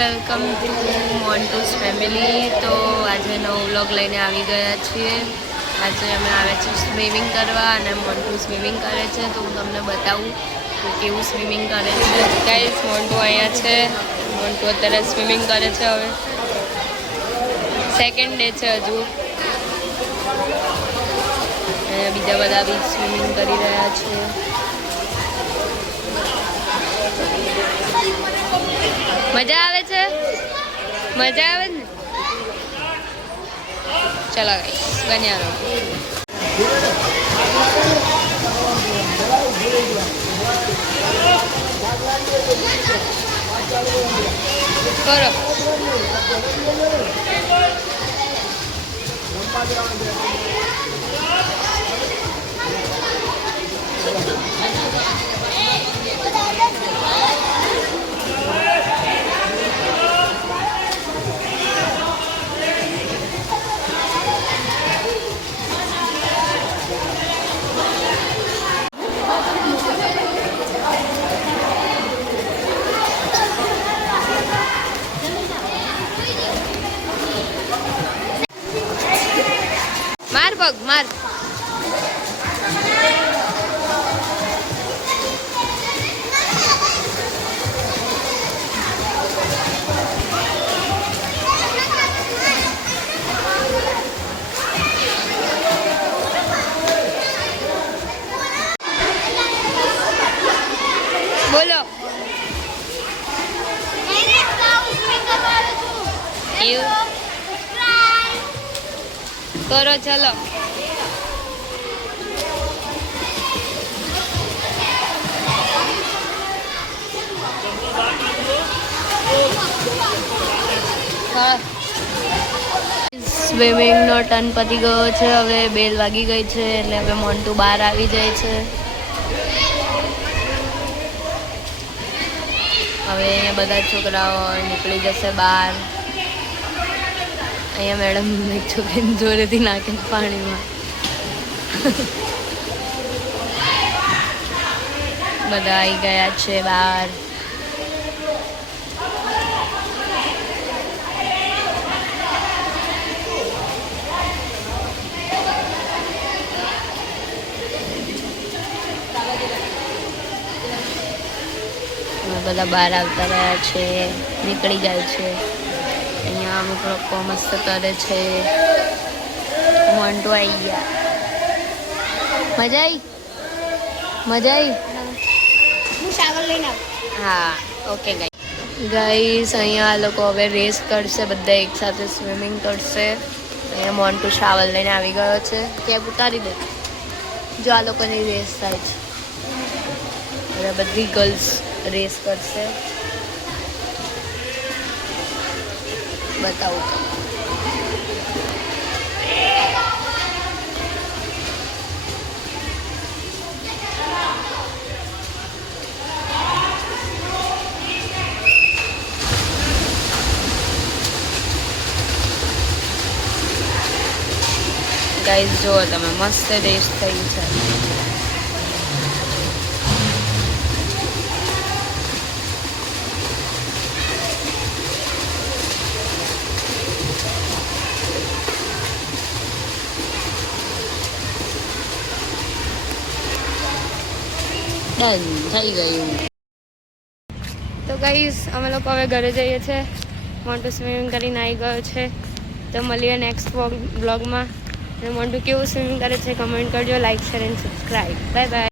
Welcome to Montu's family. તો આજે નવો વ્લોગ લઈને આવી ગયા છીએ. આજે અમે આવ્યા છીએ સ્વિમિંગ કરવા અને મોન્ટુ સ્વિમિંગ કરે છે. તો હું તમને બતાવું કે કેવું સ્વિમિંગ કરે છે. ગાઈસ, મોન્ટુ અહીંયા છે. મોન્ટુ અત્યારે સ્વિમિંગ કરે છે. હવે સેકન્ડ ડે છે હજુ. અને બીજા બધા બી સ્વિમિંગ કરી રહ્યા છે. મજા આવે છે? મજા આવે ને? ચલો ગાઈસ, બન્યા રહો. કરો. માર પગ માર. બોલો. કરો ચલો. સ્વિમિંગનો ટર્ન પતી ગયો છે. હવે બેલ વાગી ગઈ છે એટલે હવે મોન્ટુ બહાર આવી જાય છે. હવે અહીંયા બધા છોકરાઓ નીકળી જશે બહાર. અહીંયા મેડમ એક છોકરીને જોરેથી નાખે પાણીમાં. બધા આવી ગયા છે બહાર. બધા બહાર આવતા રહ્યા છે, નીકળી જાય છે. અહીંયા અમુક લોકો મસ્ત કરે છે. મોન્ટુ આવી ગયા. મજા આવી? મજા આવી? હું શાવર લઈને આવું. હા, ઓકે ગાઈસ. અહીંયા આ લોકો હવે રેસ કરશે. બધા એક સાથે સ્વિમિંગ કરશે. અહીંયા મોન્ટુ શાવર લઈને આવી ગયો છે. કેબ ઉતારી દે. જો આ લોકોની રેસ થાય છે. અને બધી ગર્લ્સ રેસ કરશે. બતાવું ગાઈસ, જુઓ તમે, મસ્ત રેસ થઈ છે. ડન થઈ ગયું. તો ગાઈસ, અમે લોકો હવે ઘરે જઈએ છીએ. મોન્ટુ સ્વિમિંગ કરીને આવી ગયો છે. તો મળીએ નેક્સ્ટ વ્લોગમાં. અને મોન્ટુ કેવું સ્વિમિંગ કરે છે કમેન્ટ કરજો. Like, share and subscribe. Bye bye.